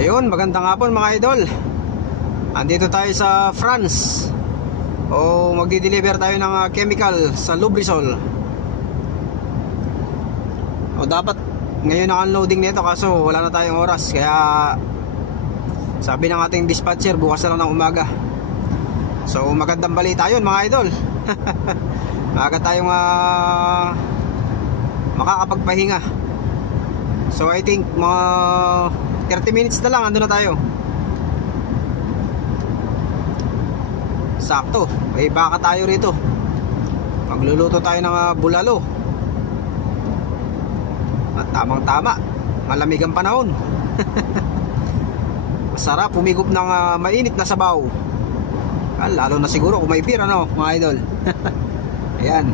Ayun, magandang hapon mga idol. Andito tayo sa France. O magdi-deliver tayo ng chemical sa Lubrizol. O dapat ngayon ang unloading nito, kaso wala na tayong oras. Kaya sabi ng ating dispatcher, bukas na lang ng umaga. So magandang balita yun mga idol. Maaga tayong makakapagpahinga. So I think mga 30 minutes na lang, ando na tayo. Sakto, may baka tayo rito. Magluluto tayo ng bulalo. At tamang tama, malamig ang panahon. Masarap humigop ng mainit na sabaw. Lalo na siguro kung may beer, ano mga idol. Ayan.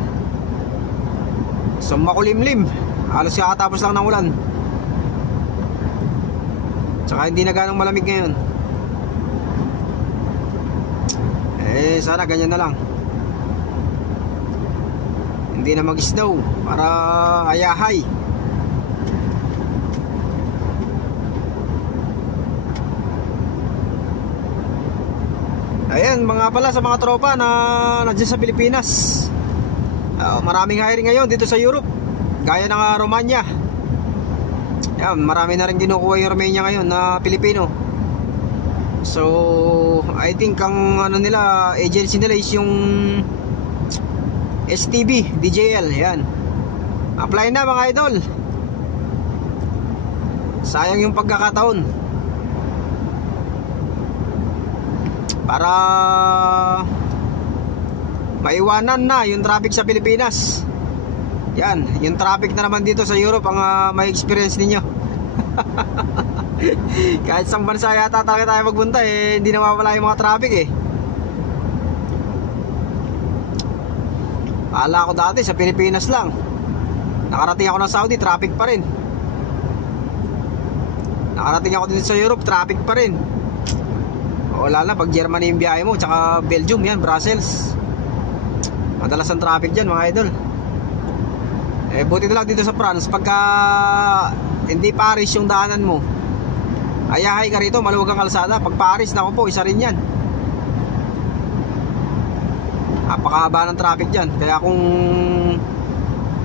So makulimlim, halos kakatapos lang ng ulan. Tsaka hindi na ganong malamig ngayon. Sana ganyan na lang. Hindi na mag-snow para ayahay. Ayan, mga pala sa mga tropa na nandiyan sa Pilipinas. Maraming hiring ngayon dito sa Europe. Gaya ng Romania. Ayan, marami na rin kinukuha yung Romania ngayon na Pilipino. So I think ang nila, agency nila is yung STB, DJL. Ayan, apply na mga idol. Sayang yung pagkakataon. Para maiwanan na yung traffic sa Pilipinas. Yan, yung traffic na naman dito sa Europe ang may experience ninyo. Kahit sang bansa yata talaga tayo magpunta, hindi nawawala yung mga traffic Akala ko dati sa Pilipinas lang. Nakarating ako ng Saudi, traffic pa rin. Nakarating ako dito sa Europe, traffic pa rin. Wala na, pag Germany yung biyahe mo, tsaka Belgium, yan, Brussels. Madalas ang traffic dyan mga idol. Buti na lang dito sa France, pagka hindi Paris yung daanan mo, ayahay ka rito, maluwag ang kalsada. Pag Paris, naku po, isa rin yan. Napakahaba ng traffic dyan. Kaya kung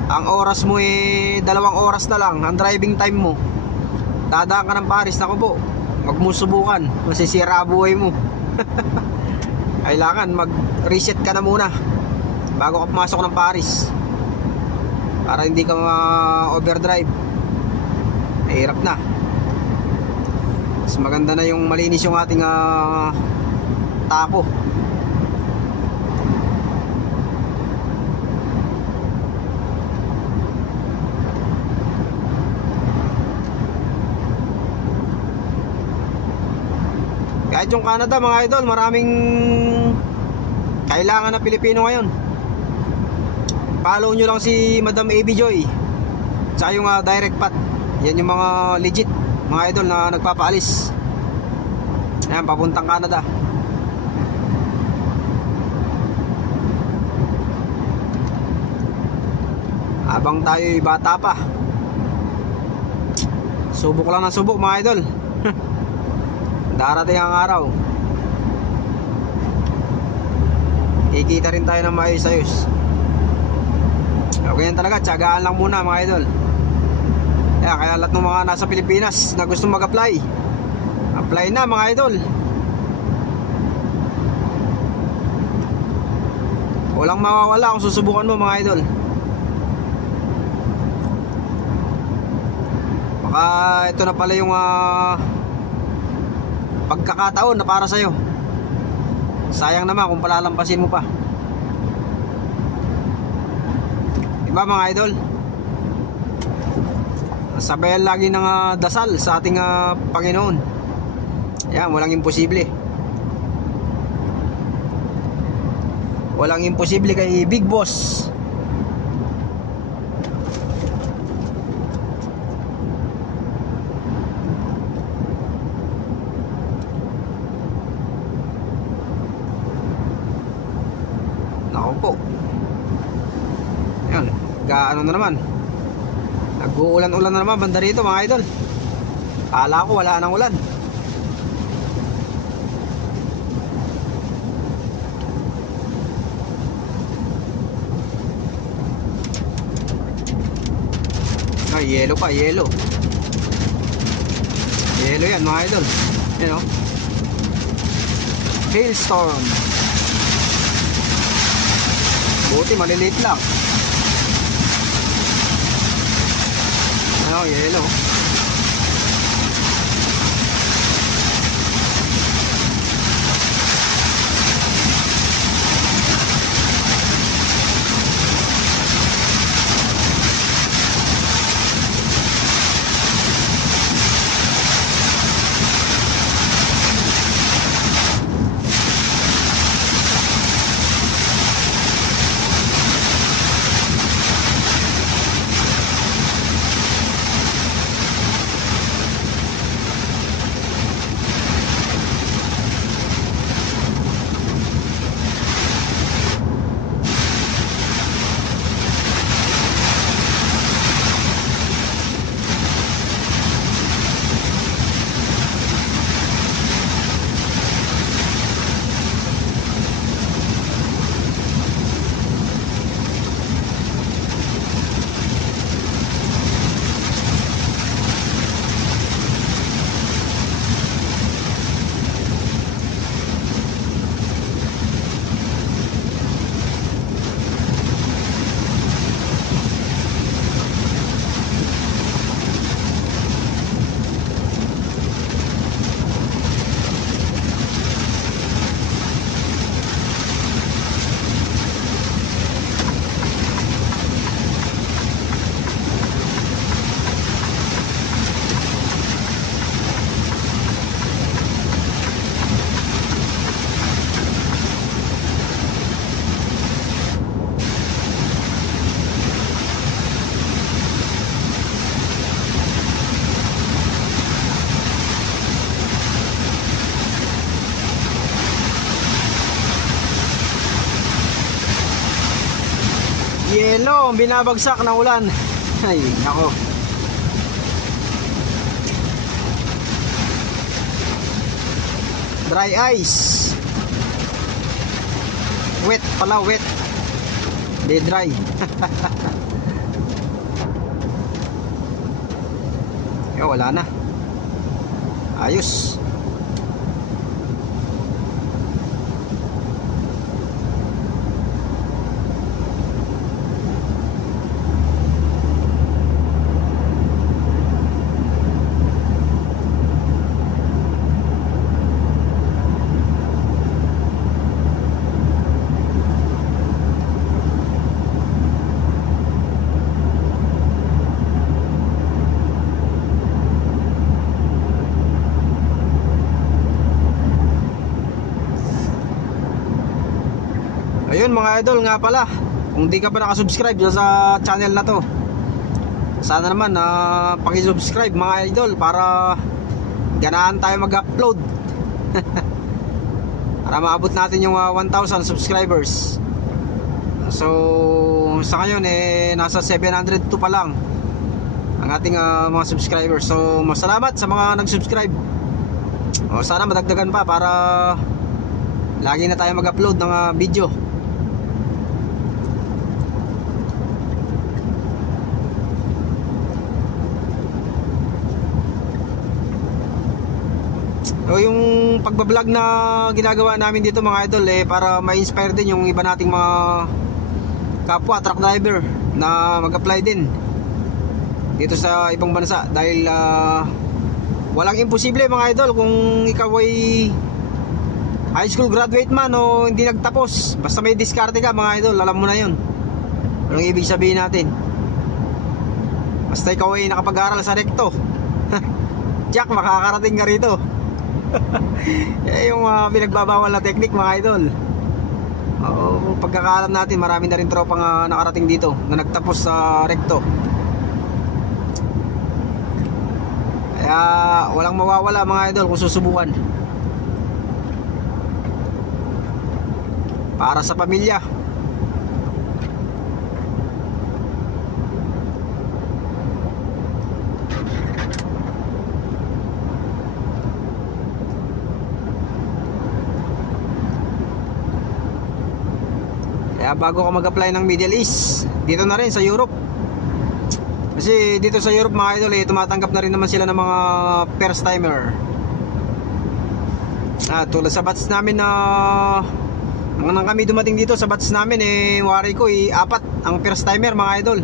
ang oras mo 2 oras na lang ang driving time mo, dadaan ka ng Paris, naku po, wag mo subukan, masisira buhay mo. Kailangan mag-reset ka na muna bago ka pumasok ng Paris, para hindi ka overdrive. Mahirap na. Mas maganda na yung malinis yung ating tapo. Kahit yung Canada mga idol, maraming kailangan na Pilipino ngayon. Follow nyo lang si Madam AB Joy, tsaka yung direct path. Yan yung mga legit mga idol na nagpapaalis. Ayan, papuntang Canada. Habang tayo'y bata pa, subok lang ng subok mga idol. Darating ang araw, kikita rin tayo ng maayos-ayos. Ganyan talaga, tiyagaan lang muna mga idol. Kaya lahat ng mga nasa Pilipinas na gusto mag-apply, apply na mga idol. Walang mawawala kung susubukan mo mga idol. Baka ito na pala yung pagkakataon na para sa'yo. Sayang naman kung palalampasin mo pa. Diba mga idol? Sabayan lagi ng dasal sa ating Panginoon. Yan, walang imposible. Walang imposible kay Big Boss. Naku po. Yan, ano na naman, nag-uulan-ulan na naman banda rito mga idol. Akala ko wala nang ulan. yellow pa, yellow. Yellow yan mga idol. Yan o. Hailstorm. Buti maliliit lang. Ano, yellow. Yelo, binabagsak ng ulan. Ay, nako. Dry ice. Wet pala, wet. Di dry. Wala na. Ayos. Ayun mga idol, nga pala, kung di ka pa nakasubscribe sa channel na to, sana naman paki-subscribe mga idol para ganahan tayo mag-upload. Para maabot natin yung 1,000 subscribers. So sa ngayon nasa 702 pa lang ang ating mga subscribers. So masalamat sa mga nag-subscribe. Sana madagdagan pa para lagi na tayo mag-upload ng video. So yung pagbablog na ginagawa namin dito mga idol para ma-inspire din yung iba nating mga kapwa truck driver na mag-apply din dito sa ibang bansa. Dahil walang imposible mga idol kung ikaw ay high school graduate man o hindi nagtapos. Basta may diskarte ka mga idol, alam mo na yun. Anong ibig sabihin natin? Basta ikaw ay nakapag-aral sa recto, Jack, makakarating ka rito. Yung pinagbabawal na technique mga idol. Pagkakaalam natin, marami na rin tropang nakarating dito na nagtapos sa recto. Kaya walang mawawala mga idol kung susubukan. Para sa pamilya. Kaya bago ka mag-apply ng Middle East, dito na rin sa Europe, Kasi dito sa Europe mga idol tumatanggap na rin naman sila ng mga first timer. Tulad sa batch namin na nang kami dumating dito sa batch namin wari ko 4 ang first timer mga idol.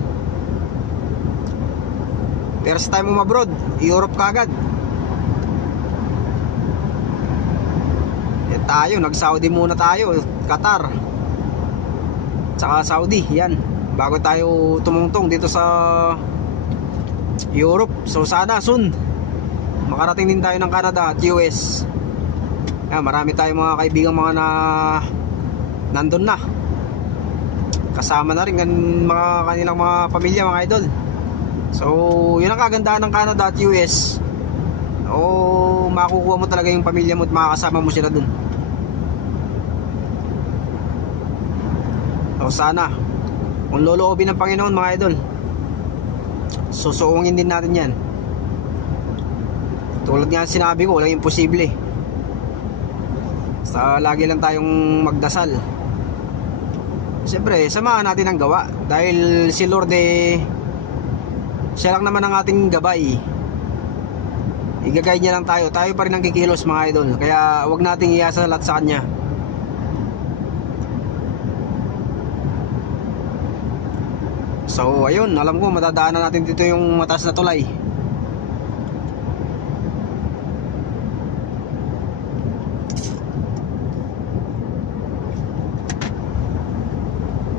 First time abroad, Europe kagad. Tayo, nag-Saudi muna tayo, Qatar tsaka Saudi, yan, bago tayo tumungtong dito sa Europe. So sana soon makarating din tayo ng Canada at US. Marami tayong mga kaibigan mga nandun na, kasama na rin mga kanilang mga pamilya mga idol. So yun ang kagandahan ng Canada at US. Makukuha mo talaga yung pamilya mo at makakasama mo sila dun. Sana kung loloobin ng Panginoon mga idol, susuungin din natin yan. Tulad nga sinabi ko, walang imposible. Lagi lang tayong magdasal. Siyempre samahan natin ang gawa, dahil si Lord siya lang naman ang ating gabay. Igagay niya lang tayo. Tayo pa rin ang kikilos mga idol. Kaya wag nating iasa lahat sa kanya. So ayun, alam ko madadaanan natin dito yung mataas na tulay.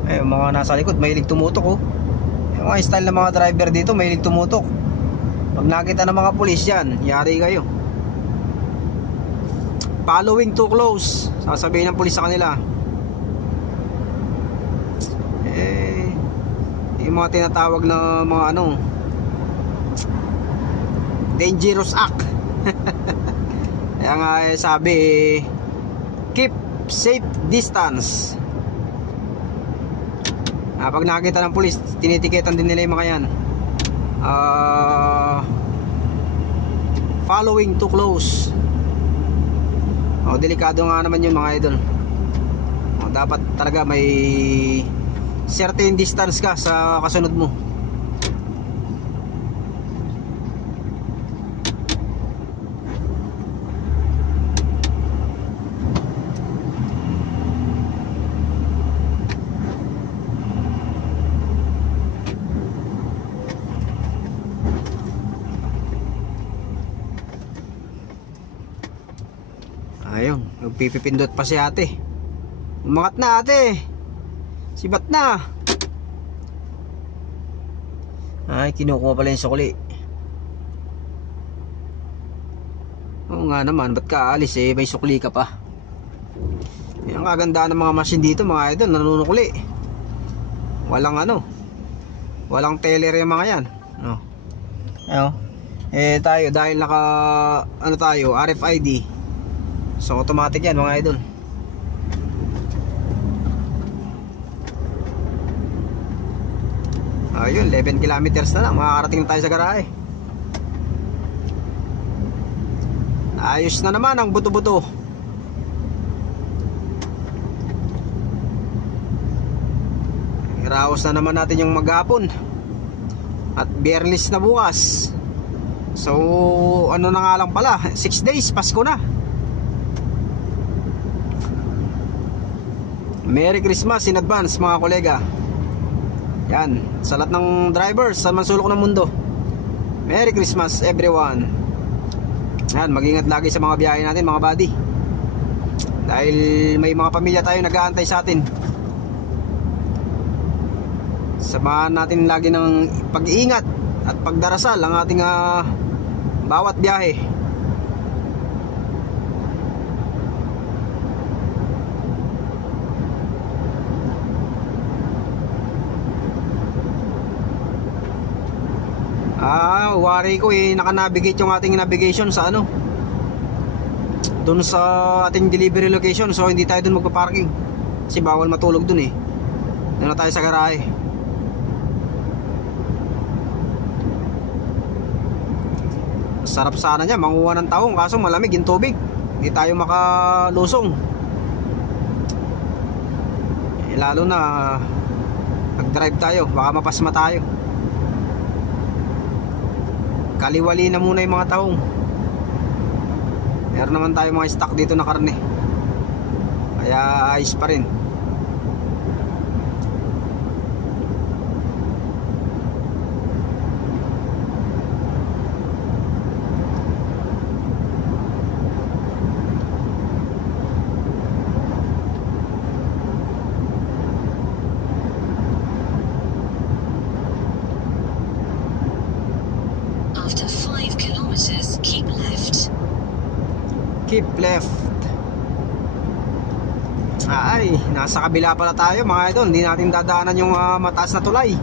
Yung mga nasa likod mahilig tumutok yung mga style ng mga driver dito mahilig tumutok. Pag nakita ng mga pulis yan, yari kayo. Following too close, sasabihin ng pulis sa kanila. Yung mga tinatawag na mga dangerous act. Kaya nga sabi keep safe distance. Pag nakita ng pulis, tinitiketan din nila yung mga yan. Following too close. Delikado nga naman yun mga idol. Dapat talaga may certain distance ka sa kasunod mo. Ayun, nagpipipindot pa si ate. Umangat na ate. Sibat na. Ay, kinukuha pala yung sukli. Oo nga naman, ba't ka aalis may sukli ka pa. Ang kagandaan ng mga machine dito mga idol, nanunukli. Walang teller yung mga yan. Tayo dahil naka tayo, RFID. So automatic yan mga idol. Ayun, 11 kilometers na lang, makakarating na tayo sa garahe. Ayos na naman ang buto-buto. Iraos na naman natin yung maghapon. At Biyernes na bukas. So na nga lang pala, 6 days, Pasko na. Merry Christmas in advance mga kolega. Yan, sa lahat ng drivers sa mansulok ng mundo, Merry Christmas everyone. Yan, mag-ingat lagi sa mga biyahe natin mga buddy, dahil may mga pamilya tayo nag-aantay sa atin. Samahan natin lagi ng pag-iingat at pagdarasal ang ating bawat biyahe. Wari ko naka-navigate yung ating navigation sa doon sa ating delivery location. So hindi tayo doon magpa-parking kasi bawal matulog doon doon na tayo sa garahe. Sarap sana niya manguha ng taong, kaso malamig yung tubig, hindi tayo makalusong. Lalo na nag-drive tayo, baka mapasma tayo. kaliwali na muna yung mga tahong. Meron naman tayo mga stock dito na karne, kaya ayos pa rin. Keep left. Ay, nasa kabila pala tayo mga idol. Hindi natin dadaanan yung mataas na tulay.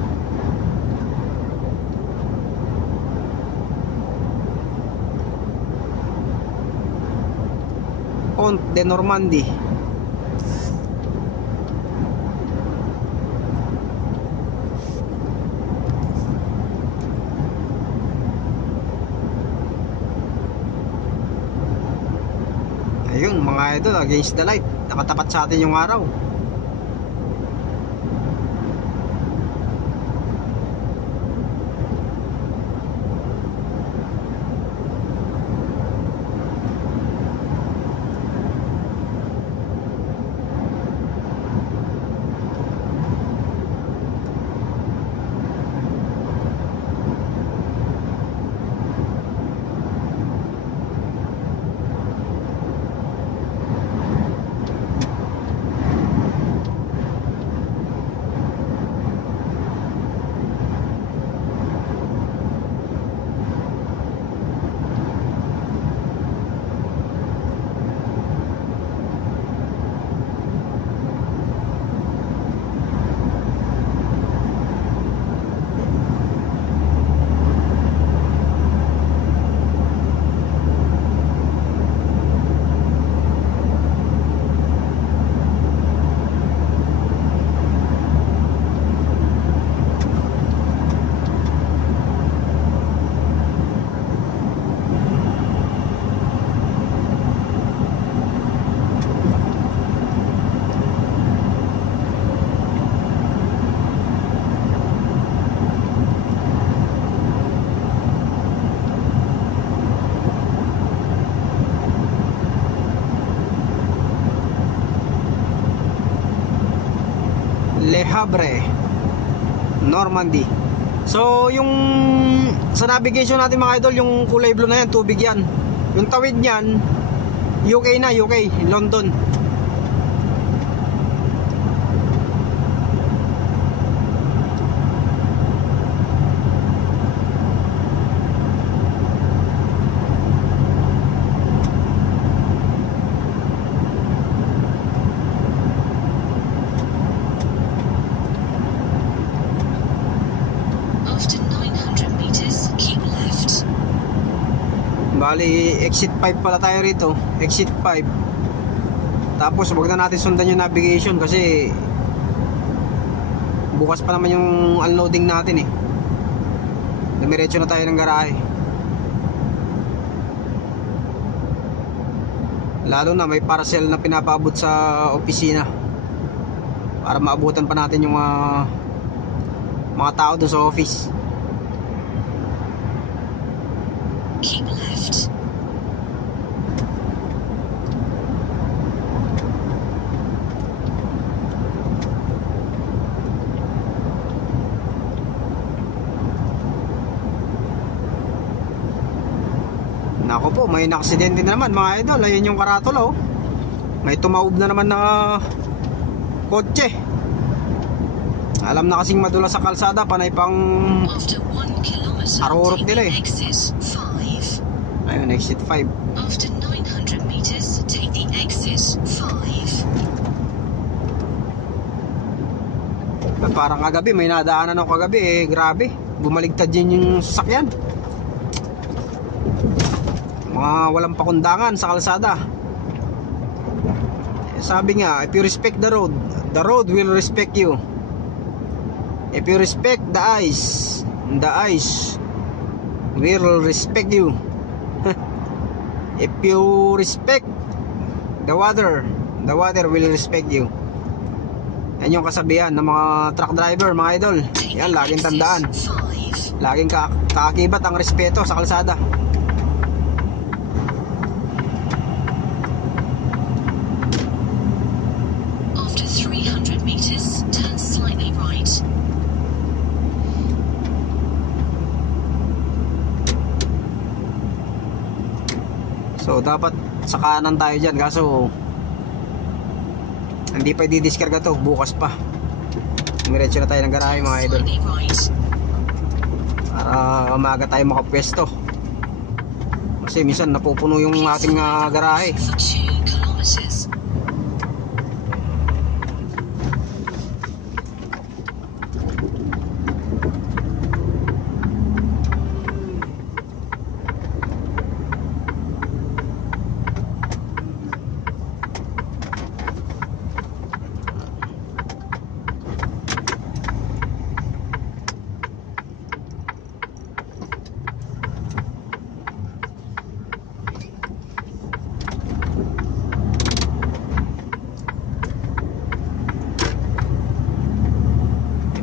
Pont de Normandie. Ayun mga idol, against the light, nakatapat sa atin yung araw. Le Havre, Normandy. So yung sa navigation natin mga idol, yung kulay blue na yan, tubig yan. Yung tawid niyan, UK na, UK, London. Bali, exit 5 pala tayo rito. Exit 5. Tapos wag na natin sundan yung navigation kasi bukas pa naman yung unloading natin eh. Dumiretso na tayo ng garahe. Lalo na may parcel na pinapaabot sa opisina para maabutan pa natin yung mga tao doon sa office. Keep left. Nako po, may naksidente na naman mga idol. Ayun yung karatula oh. May tumaob na naman na kotse. Alam na kasing madulas sa kalsada, panay pang arurot nila eh. Ayun, exit 5. After 900 meters, take the exit 5. Parang kagabi, may nadaanan ako kagabi eh. Grabe, bumaligtad yun yung sasakyan. Mga walang pakundangan sa kalsada. Sabi nga, if you respect the road will respect you. If you respect the ice will respect you. If you respect the water will respect you. Yan yung kasabihan ng mga truck driver mga idol. Yan, laging tandaan. Laging kaakibat ang respeto sa kalsada. After 300 meters, turn slightly right. So dapat sa kanan tayo dyan, kaso hindi pa didiskarga to, bukas pa. Umiretso na tayo ng garahe mga idol, para umaga tayo makapwesto. Kasi minsan napupuno yung ating garahe.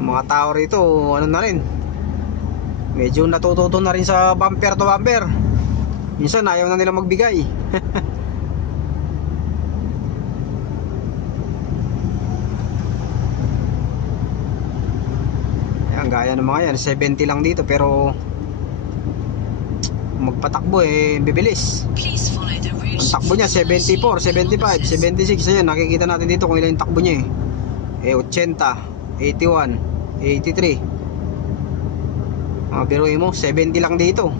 Mga tao rito, ano na rin, medyo natututo na rin sa bumper to bumper. Minsan ayaw na nila magbigay. Ayan, gaya ng mga yan, 70 lang dito, pero magpatakbo bibilis. Ang takbo niya 74, 75, 76. Ayan, nakikita natin dito kung ilan yung takbo niya 80, 81, 83. Biruin mo, 70 lang dito.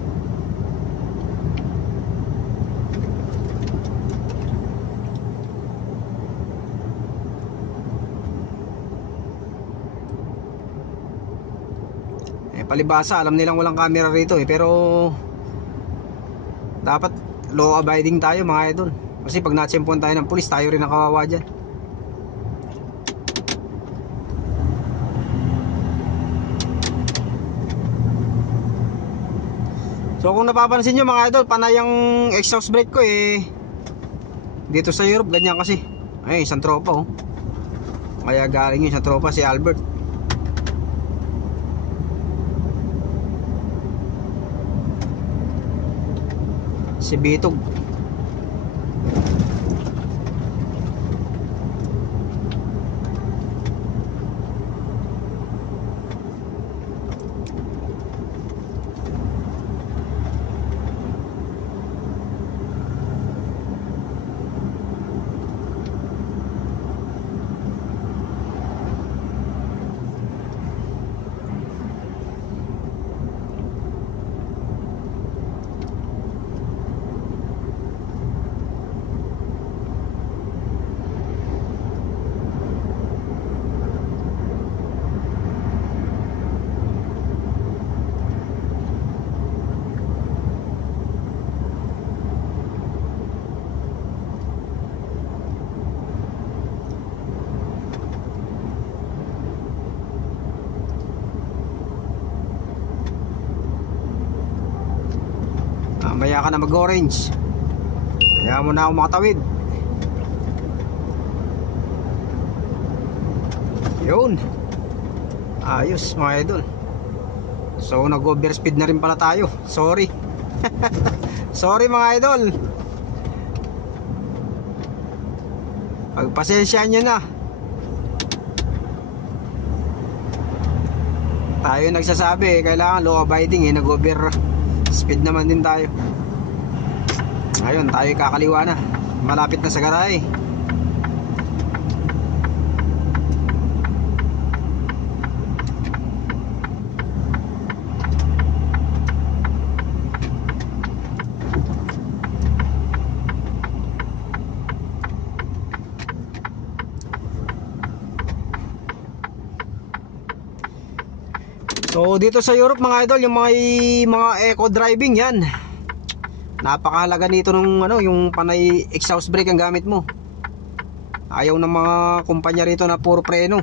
Palibasa, alam nilang walang camera rito pero dapat law abiding tayo mga idol. Kasi pag natsempuan tayo ng pulis, tayo rin nakawawa dyan. So kung napapansin nyo mga idol, panay ang exhaust brake ko dito sa Europe, ganyan kasi. Ay, isang tropa Kaya galing yung isang tropa, si Albert. Si Bitog. Maya ka na mag-orange, kaya mo na ako makatawid. Yun, ayos mga idol. So nag-overspeed na rin pala tayo. Sorry. Sorry mga idol, pagpasensyahan nyo na. Tayo nagsasabi kailangan law abiding nag-overspeed naman din tayo. Ayun, tayo kakaliwa na, malapit na sa garahe. So dito sa Europe mga idol, yung mga eco driving yan, napakahalaga nito nung yung panay exhaust brake ang gamit mo. Ayaw ng mga kumpanya rito na puro preno.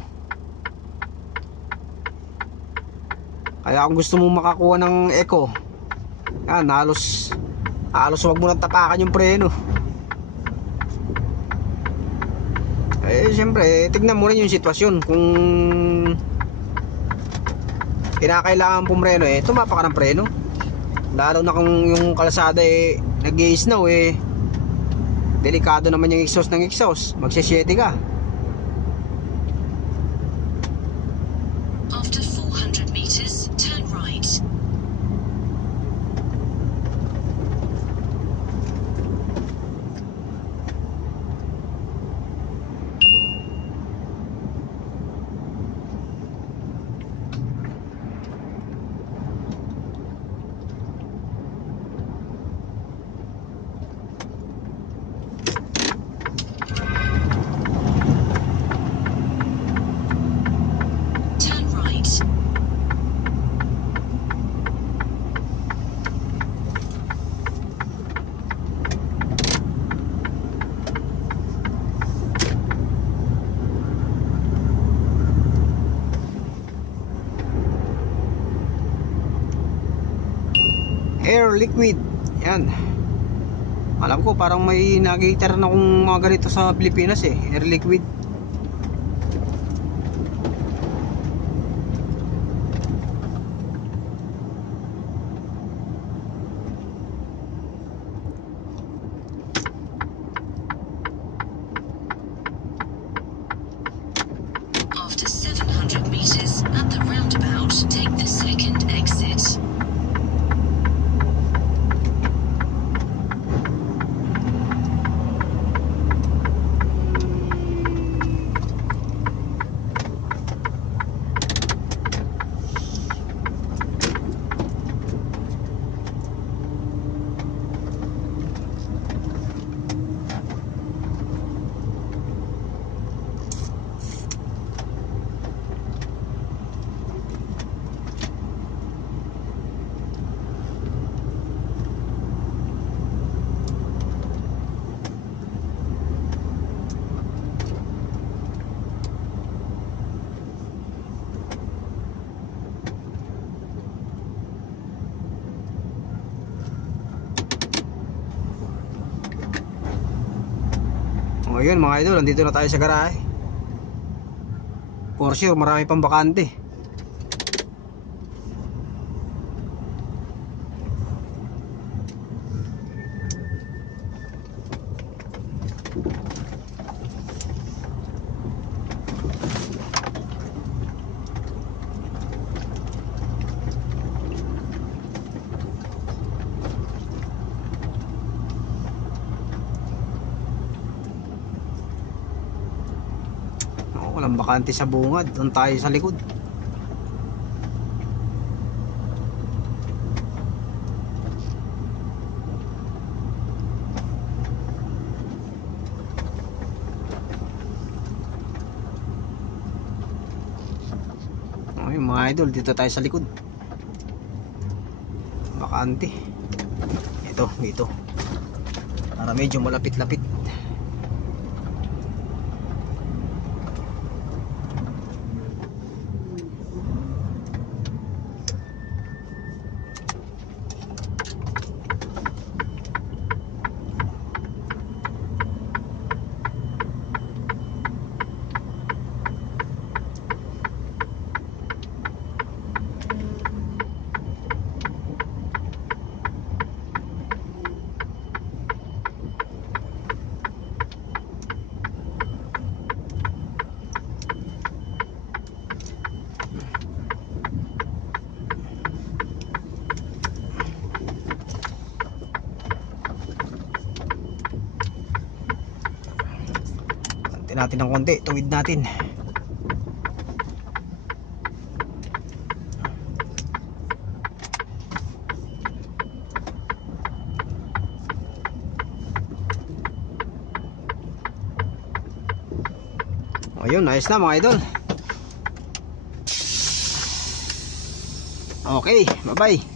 Kaya kung gusto mo makakuha ng eco, yan, halos wag mo nang tapakan yung preno. Siyempre tignan mo rin yung sitwasyon. Kung kinakailangan pumreno tumapa ka ng preno. Lalo na kung yung kalsada nag-i-snow delikado naman yung exhaust ng exhaust, magse-7 ka. After 400 meters, turn right. Turn right. Air liquid. Yan. Alam ko parang may nag-iiter na kung mga ganito sa Pilipinas air liquid. After 700 meters, at the roundabout, take the second exit. O yun mga idol, nandito na tayo sa garahe. For sure marami pang bakante. Walang bakante sa bungad, doon tayo sa likod. Okay, mga idol, dito tayo sa likod. Bakante. Ito, dito. Para medyo malapit-lapit. Natin ng konti, tuwid natin. Ayun, ayos na mga idol. Okay, bye bye.